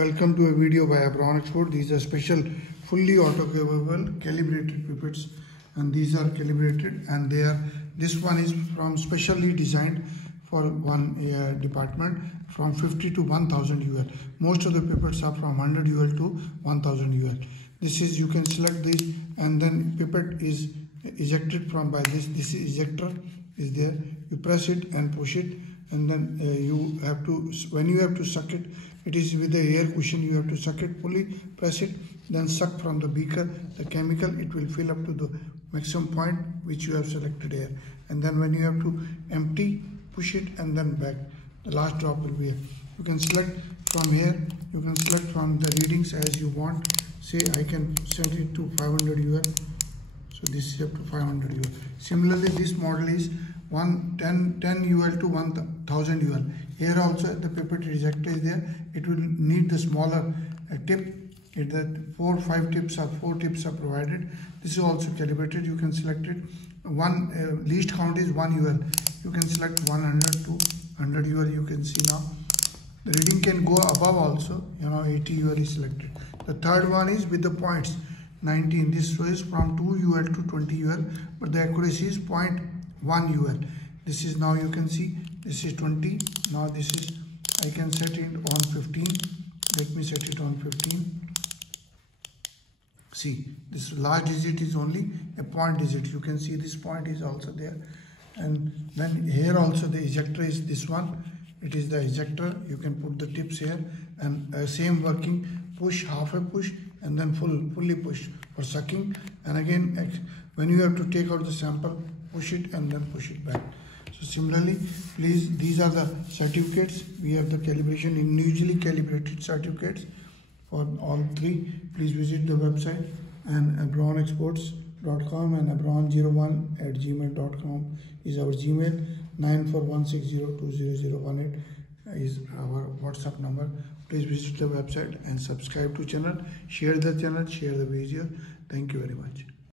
Welcome to a video by Brown Export. These are special fully autoclavable calibrated pipettes, and these are calibrated, and this one is from specially designed for one department from 50 to 1000 UL. Most of the pipettes are from 100 UL to 1000 UL. This is, you can select this, and then pipette is ejected from by this ejector is there. You press it and push it, and then you have to, when you have to suck it, it is with the air cushion. You have to suck it fully, press it, then suck from the beaker the chemical. It will fill up to the maximum point which you have selected here, and then when you have to empty, push it and then back. The last drop will be here. You can select from here. You can select from the readings as you want. Say I can set it to 500 UL. So this is up to 500 UL. Similarly, this model is 10 UL to 1000 UL. Here also the pipette ejector is there. It will need the smaller tip. The 4 tips are provided. This is also calibrated. You can select it. One least count is 1 UL. You can select 100 to 100 UL. You can see now the reading can go above also. 80 UL is selected. The third one is with the points 19. This is from 2 UL to 20 UL, but the accuracy is 0.1 UL. This is, now you can see, this is 20. Now this is, I can set it on 15. Let me set it on 15. See, this large digit is only a point digit. You can see this point is also there. And then here also the ejector is this one. It is the ejector. You can put the tips here, and same working. Push, half a push, and then fully push for sucking. And again, when you have to take out the sample, push it and then push it back. So similarly, please, these are the certificates. We have the calibration, individually calibrated certificates for all three. Please visit the website, and brownexports.com and brown01@gmail.com is our Gmail. 9416020018 is our WhatsApp number. Please visit the website and subscribe to channel. Share the channel, share the video. Thank you very much.